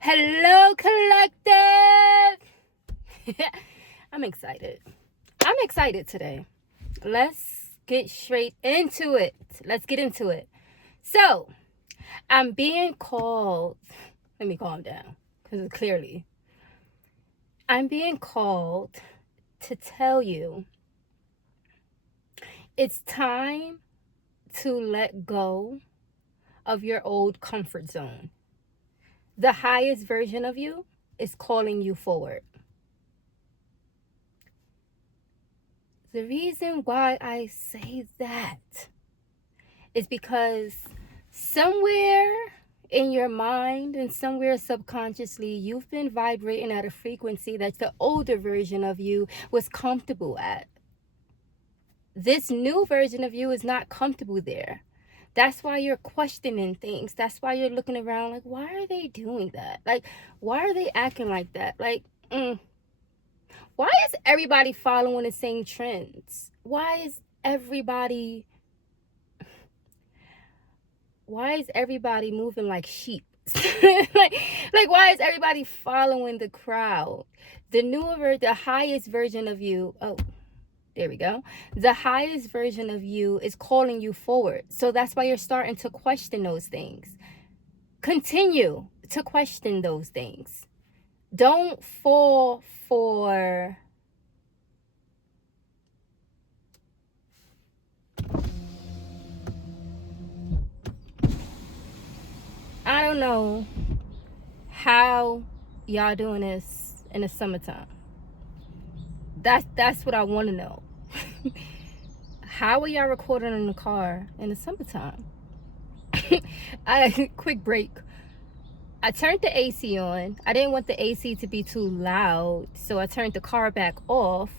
Hello, collective. I'm excited. I'm excited today. Let's get straight into it. Let's get into it. So, I'm being called. Let me calm down because clearly I'm being called to tell you it's time to let go of your old comfort zone. The highest version of you is calling you forward. The reason why I say that is because somewhere in your mind and somewhere subconsciously, you've been vibrating at a frequency that the older version of you was comfortable at. This new version of you is not comfortable there. That's why you're questioning things. That's why you're looking around like, why are they doing that? Like, why are they acting like that? Like, why is everybody following the same trends? Why is everybody moving like sheep? like why is everybody following the crowd? The highest version of you, there we go. The highest version of you is calling you forward. So that's why you're starting to question those things. Continue to question those things. Don't fall for I don't know how y'all doing this in the summertime. That's what I want to know. How are y'all recording in the car in the summertime? Quick break. I turned the AC on. I didn't want the AC to be too loud, so I turned the car back off.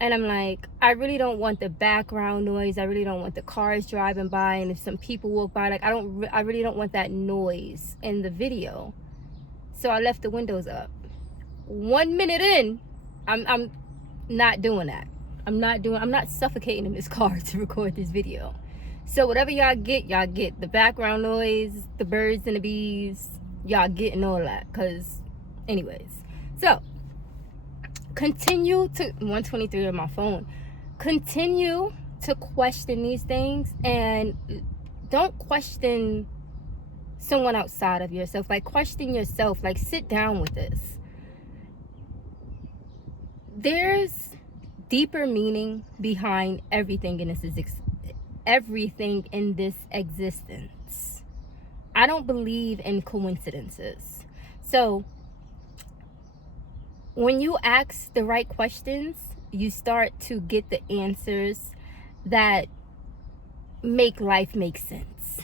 And I'm like, I really don't want the background noise. I really don't want the cars driving by, and if some people walk by, like I really don't want that noise in the video. So I left the windows up. 1 minute in, I'm not doing that. I'm not suffocating in this car to record this video. So whatever y'all get. The background noise, the birds and the bees, y'all getting all that. Cause anyways. So continue to 123 on my phone. Continue to question these things, and don't question someone outside of yourself. Like, question yourself. Like, sit down with this. There's deeper meaning behind everything in this existence. I don't believe in coincidences. So when you ask the right questions, you start to get the answers that make life make sense.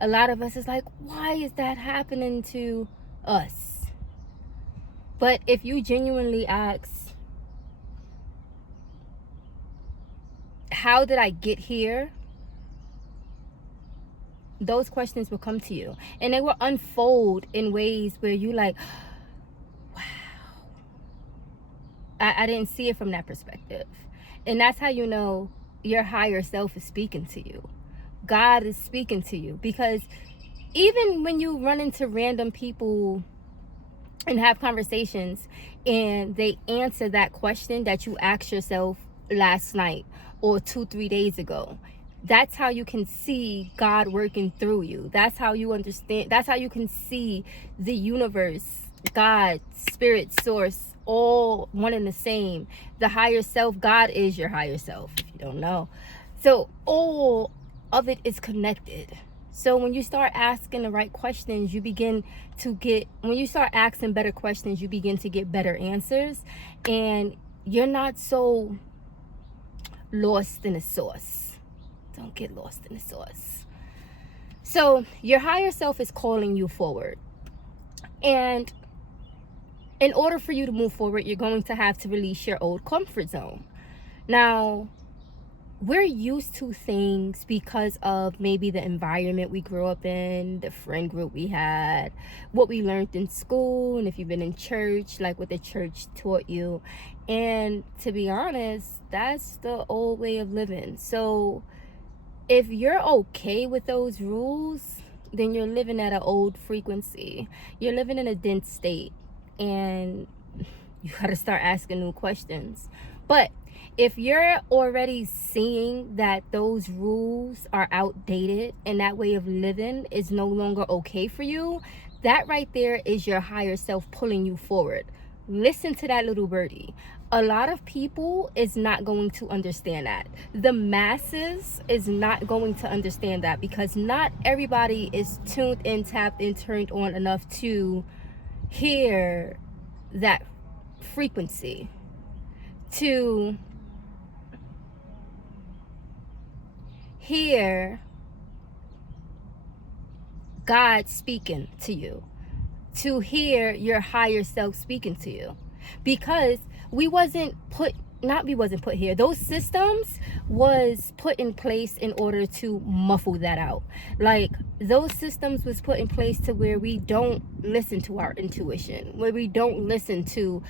A lot of us is like, why is that happening to us? But if you genuinely ask, how did I get here? Those questions will come to you, and they will unfold in ways where you like, wow, I didn't see it from that perspective. And that's how you know your higher self is speaking to you. God is speaking to you, because even when you run into random people and have conversations and they answer that question that you asked yourself last night or 2-3 days ago, that's how you can see God working through you. That's how you understand. That's how you can see the universe, God, spirit, source, all one and the same. The higher self, God is your higher self, if you don't know. So all of it is connected. So when you start asking the right questions, when you start asking better questions, you begin to get better answers, and you're not so lost in the sauce. Don't get lost in the sauce. So your higher self is calling you forward. And in order for you to move forward, you're going to have to release your old comfort zone. Now, we're used to things because of maybe the environment we grew up in, the friend group we had, what we learned in school, and if you've been in church, like what the church taught you. And to be honest, that's the old way of living. So if you're okay with those rules, then you're living at an old frequency. You're living in a dense state, and you got to start asking new questions. But if you're already seeing that those rules are outdated and that way of living is no longer okay for you, that right there is your higher self pulling you forward. Listen to that little birdie. A lot of people is not going to understand that. The masses is not going to understand that, because not everybody is tuned in, tapped in, turned on enough to hear that frequency, to hear God speaking to you, to hear your higher self speaking to you. Because we wasn't put here, those systems was put in place in order to muffle that out. Like, those systems was put in place to where we don't listen to our intuition, where we don't listen to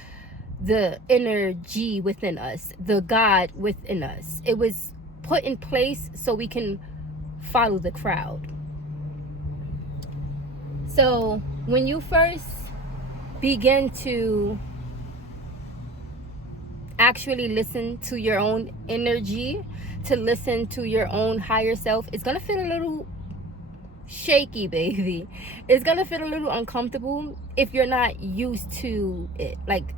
the energy within us, the God within us. It was put in place so we can follow the crowd. So when you first begin to actually listen to your own energy, to listen to your own higher self, it's gonna feel a little shaky, baby. It's gonna feel a little uncomfortable if you're not used to it. Like,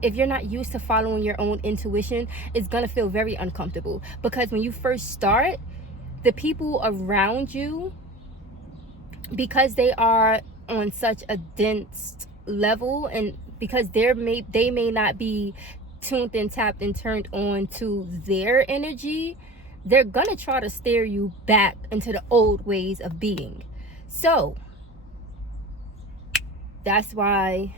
if you're not used to following your own intuition, it's gonna feel very uncomfortable. Because when you first start, the people around you, because they are on such a dense level, and because they may not be tuned and tapped and turned on to their energy, they're gonna try to steer you back into the old ways of being. So that's why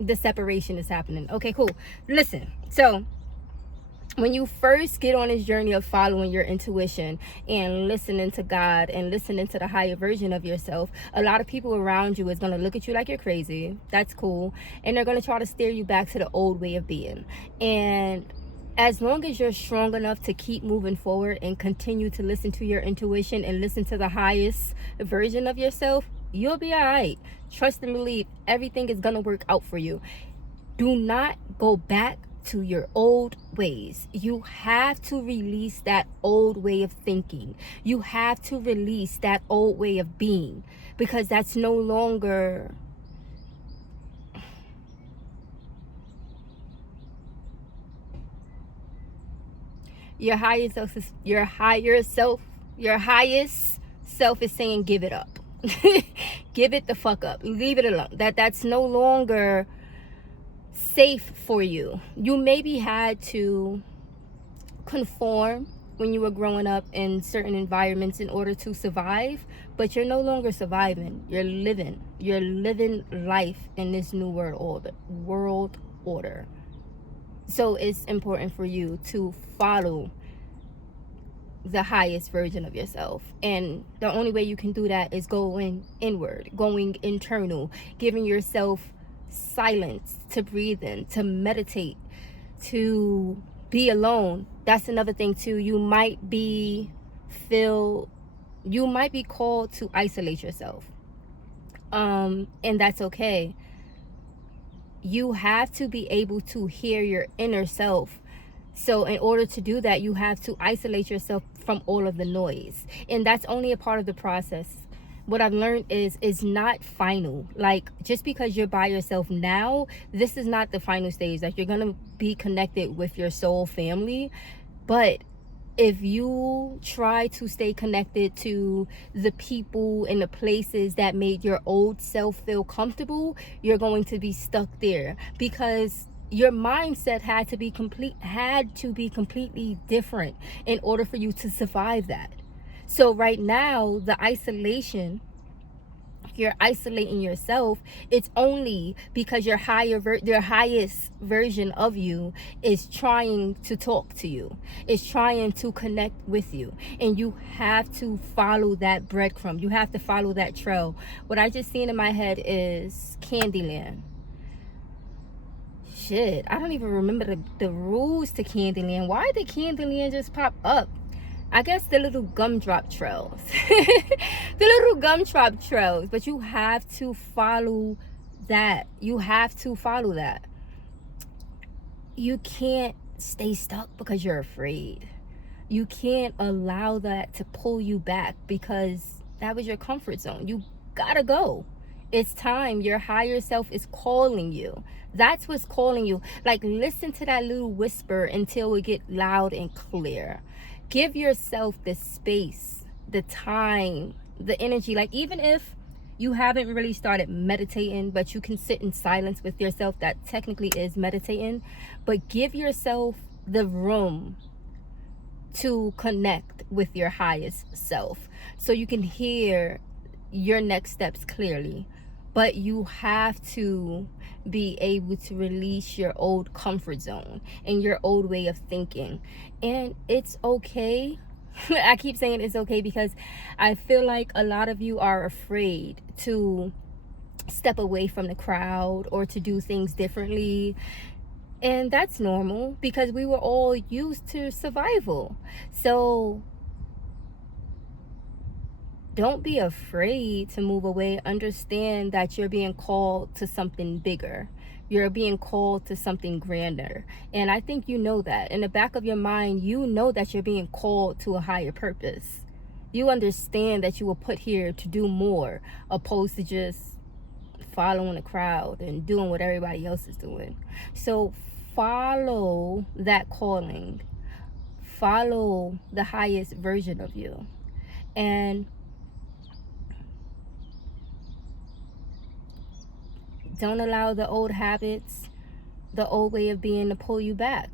the separation is happening. Okay, cool. Listen, so when you first get on this journey of following your intuition and listening to God and listening to the higher version of yourself, a lot of people around you is going to look at you like you're crazy. That's cool. And they're going to try to steer you back to the old way of being. And as long as you're strong enough to keep moving forward and continue to listen to your intuition and listen to the highest version of yourself, you'll be all right. Trust and believe everything is going to work out for you. Do not go back to your old ways. You have to release that old way of thinking. You have to release that old way of being, because that's no longer your highest self is saying, give it up. Give it the fuck up. Leave it alone. That's no longer safe for you. You maybe had to conform when you were growing up in certain environments in order to survive, but you're no longer surviving. You're living life in this new world order. So it's important for you to follow the highest version of yourself, and the only way you can do that is going inward, going internal, giving yourself silence to breathe in, to meditate, to be alone. That's another thing too. You might be called to isolate yourself, and that's okay. You have to be able to hear your inner self. So in order to do that, you have to isolate yourself from all of the noise, and that's only a part of the process. What I've learned is it's not final. Like, just because you're by yourself now, this is not the final stage. Like, you're gonna be connected with your soul family, but if you try to stay connected to the people and the places that made your old self feel comfortable, you're going to be stuck there, because your mindset had to be completely different in order for you to survive that. So right now, the isolation, you're isolating yourself, it's only because your highest version of you is trying to talk to you, is trying to connect with you, and you have to follow that breadcrumb. You have to follow that trail. What I just seen in my head is Candyland. Shit, I don't even remember the rules to Candyland. Why did Candyland just pop up? I guess the little gumdrop trails. The little gumdrop trails. But you have to follow that. You have to follow that. You can't stay stuck because you're afraid. You can't allow that to pull you back because that was your comfort zone. You gotta go. It's time. Your higher self is calling you. That's what's calling you. Like, listen to that little whisper until it get loud and clear. Give yourself the space, the time, the energy. Like, even if you haven't really started meditating, but you can sit in silence with yourself, that technically is meditating. But give yourself the room to connect with your highest self so you can hear your next steps clearly. But you have to be able to release your old comfort zone and your old way of thinking. And it's okay. I keep saying it's okay because I feel like a lot of you are afraid to step away from the crowd or to do things differently. And that's normal because we were all used to survival. So don't be afraid to move away. Understand that you're being called to something bigger. You're being called to something grander. And I think you know that. In the back of your mind, you know that you're being called to a higher purpose. You understand that you were put here to do more, opposed to just following the crowd and doing what everybody else is doing. So follow that calling. Follow the highest version of you. And don't allow the old habits, the old way of being to pull you back.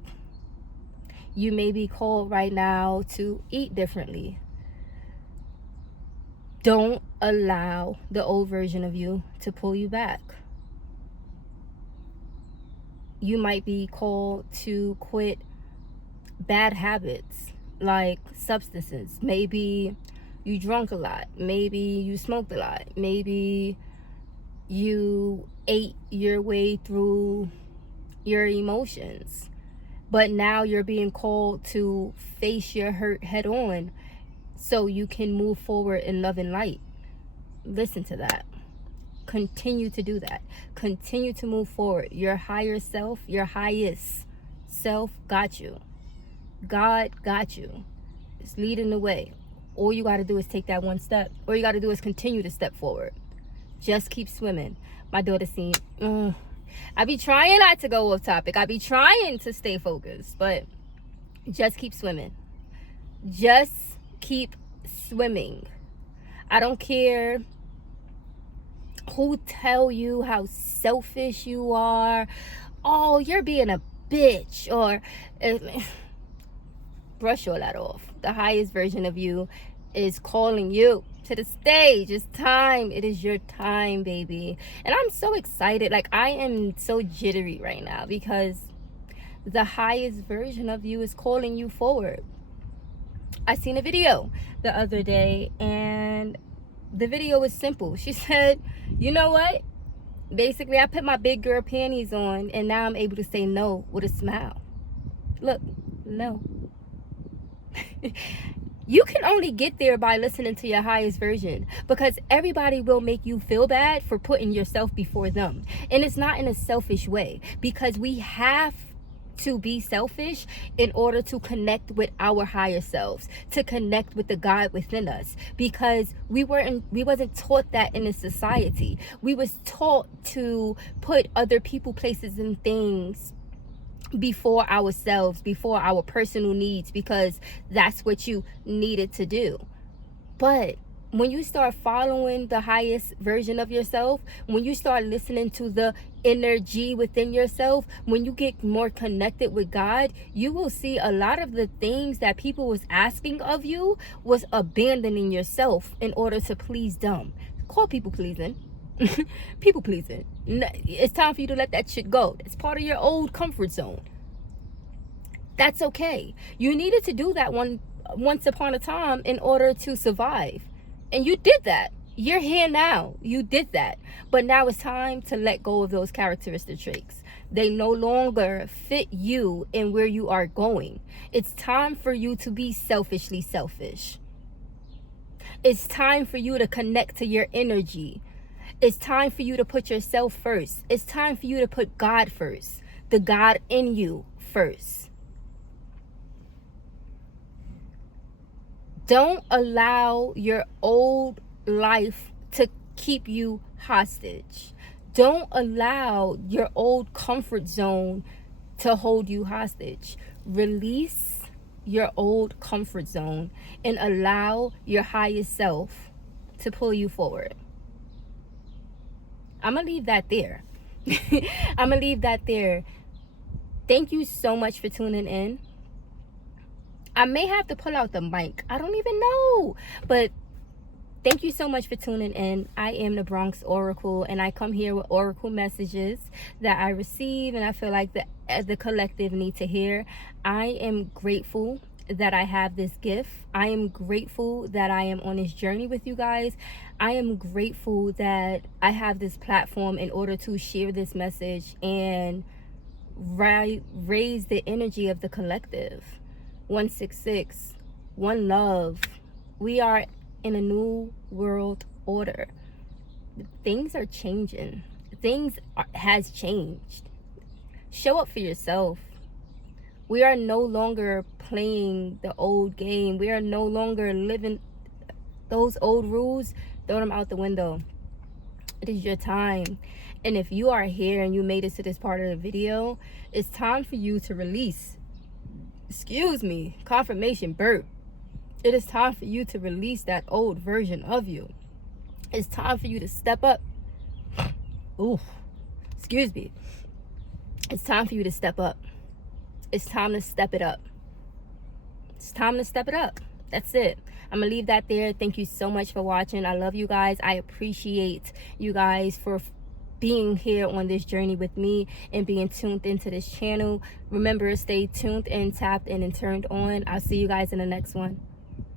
You may be called right now to eat differently. Don't allow the old version of you to pull you back. You might be called to quit bad habits like substances. Maybe you drunk a lot. Maybe you smoked a lot. Maybe you ate your way through your emotions. But now you're being called to face your hurt head on so you can move forward in love and light. Listen to that. Continue to do that. Continue to move forward. Your higher self, your highest self got you. God got you. It's leading the way. All you got to do is take that one step. All you got to do is continue to step forward. Just keep swimming. My daughter seen, I be trying not to go off topic. I be trying to stay focused, but just keep swimming. Just keep swimming. I don't care who tell you how selfish you are. Oh, you're being a bitch. Or brush all that off. The highest version of you is calling you to the stage. It's time. It is your time, baby. And I'm so excited. Like, I am so jittery right now because the highest version of you is calling you forward. I seen a video the other day and the video was simple. She said, you know what? Basically, I put my big girl panties on and now I'm able to say no with a smile. Look, no. You can only get there by listening to your highest version, because everybody will make you feel bad for putting yourself before them. And it's not in a selfish way, because we have to be selfish in order to connect with our higher selves, to connect with the God within us, because we wasn't taught that in a society. We was taught to put other people, places, and things before ourselves, before our personal needs, because that's what you needed to do. But when you start following the highest version of yourself, when you start listening to the energy within yourself, when you get more connected with God, you will see a lot of the things that people was asking of you was abandoning yourself in order to please them. Call people pleasing. People pleasing. It's time for you to let that shit go. It's part of your old comfort zone. That's okay. You needed to do that once upon a time in order to survive. And you did that. You're here now. You did that. But now it's time to let go of those characteristic traits. They no longer fit you and where you are going. It's time for you to be selfishly selfish. It's time for you to connect to your energy. It's time for you to put yourself first. It's time for you to put God first. The God in you first. Don't allow your old life to keep you hostage. Don't allow your old comfort zone to hold you hostage. Release your old comfort zone and allow your highest self to pull you forward. I'm going to leave that there. I'm going to leave that there. Thank you so much for tuning in. I may have to pull out the mic. I don't even know. But thank you so much for tuning in. I am the Bronx Oracle, and I come here with Oracle messages that I receive and I feel like the collective need to hear. I am grateful that I have this gift. I am grateful that I am on this journey with you guys. I am grateful that I have this platform in order to share this message and raise the energy of the collective. 166, one love. We are in a new world order. Things are changing. Has changed. Show up for yourself. We are no longer playing the old game. We are no longer living those old rules. Throw them out the window. It is your time. And if you are here and you made it to this part of the video, it's time for you to release. Excuse me, confirmation burp. It is time for you to release that old version of you. It's time for you to step up. Ooh, excuse me. It's time for you to step up. It's time to step it up. It's time to step it up. That's it. I'm gonna leave that there. Thank you so much for watching. I love you guys. I appreciate you guys for being here on this journey with me and being tuned into this channel. Remember, stay tuned and tapped in and turned on. I'll see you guys in the next one.